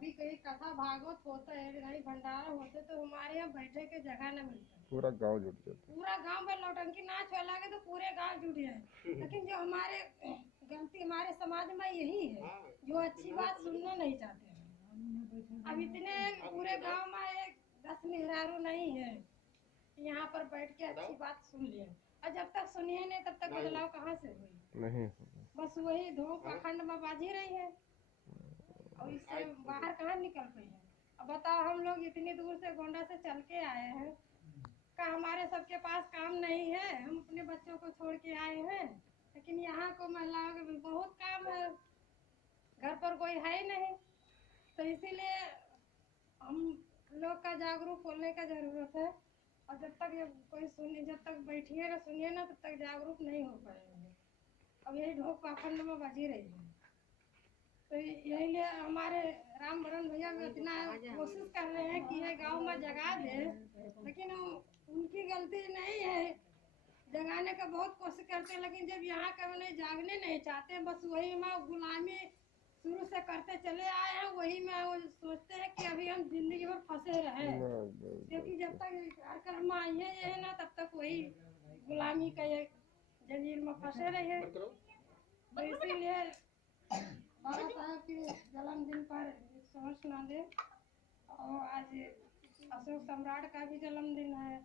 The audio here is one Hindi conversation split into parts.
अभी कहीं कथा भागवत होता है, कहीं भंडारा होते तो हमारे यहाँ बैठे के जगह न मिलता। पूरा गांव जुट जाता। पूरा गांव में नौटंकी नाच हो लगे तो पूरे गांव जुट जाए। लेकिन जो हमारे गलती हमारे समाज में यही है, जो अच्छी बात सुनना नहीं चाहते। अब इतने पूरे गांव में 10 मेहरारू नहीं है यहाँ पर बैठ के अच्छी बात सुन लिया, और जब तक सुनिए नहीं तब तक बदलाव कहाँ से हुई? नहीं, बस वही धोख पाखंड में बाजी रही है और इससे बाहर कहाँ निकल पाई है। अब बताओ, हम लोग इतनी दूर से गोंडा से चल के आए हैं, का हमारे सबके पास काम नहीं है? हम अपने बच्चों को छोड़ के आए हैं, लेकिन यहाँ को महिलाओं के बहुत काम है, घर पर कोई है ही नहीं। तो इसीलिए हम लोग का जागरूक होने का जरूरत है, और जब तक कोई सुनिए, जब तक बैठिएगा सुनिए ना, तब तक जागरूक नहीं हो पाएंगे। अब यही ढोक पाखंड में बजी रही है। तो यही लिए हमारे राम भरन भैया भी इतना कोशिश कर रहे हैं कि ये गांव में जगा दे, लेकिन उनकी गलती नहीं है, जगाने का बहुत कोशिश करते हैं, लेकिन जब यहाँ का उन्हें जागने नहीं चाहते, बस वही में गुलामी शुरू से करते चले आए हैं, वही में वो सोचते हैं कि अभी हम जिंदगी भर फंसे रहे, क्योंकि जब तक हम आई है ना, तब तक वही गुलामी का ये जंजीर में फंसे रहे। तो इसीलिए बाबा साहब के जन्मदिन पर सोच ना दे, और आज अशोक सम्राट का भी जन्मदिन है।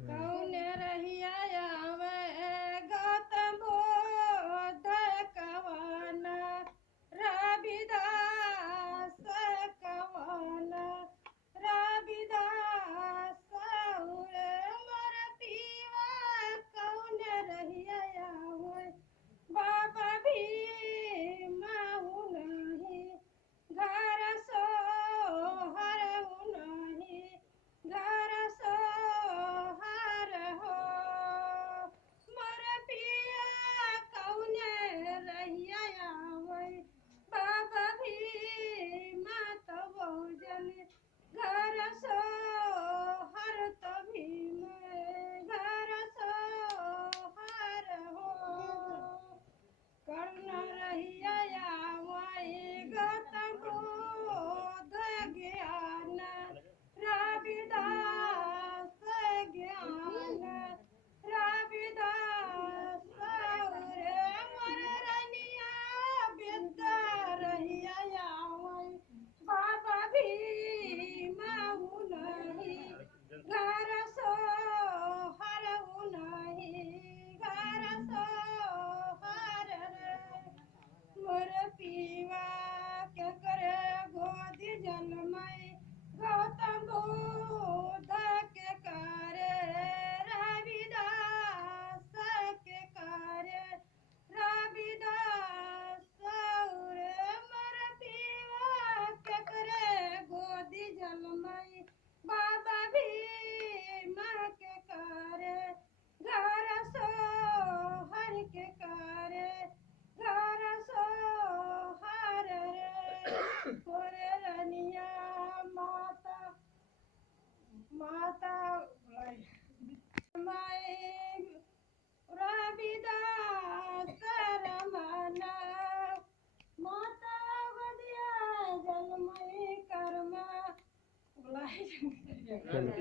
कौन रहिया आवे गौतम बुद्ध कवन, रविदास कवन, रविदास मोर पीवा, कौन रहिया आवे बाबा भीम नहीं, घर सोहर नहीं, घर सोहर हो, मोर पिया कौन रहिया आवे बाबा भीम तो बहुजन, घर सोहर तो भीम, घर सोहर हो, करुणा रहिया आवे गौतम बुद्ध ज्ञान, रविदास ज्ञान, रविदास रे मोर रनिया विद्या रहिया आवे बाबा भीम नहीं, घर सोहर नहीं, घर सोहर रे मोर पीवा क्या करे गोदी जलमय, गौतम बुद्ध के कार्य, रविदास के कार्य, रविदास रे मोर पीवा क्या करे गोदी जलमय, बाबा भीम के कार्य, घर सोहर के कार्य, घर सोहर रे मोरे रनिया माता, माता माए रविदास रमन, माता गदिया जलमय कर्म।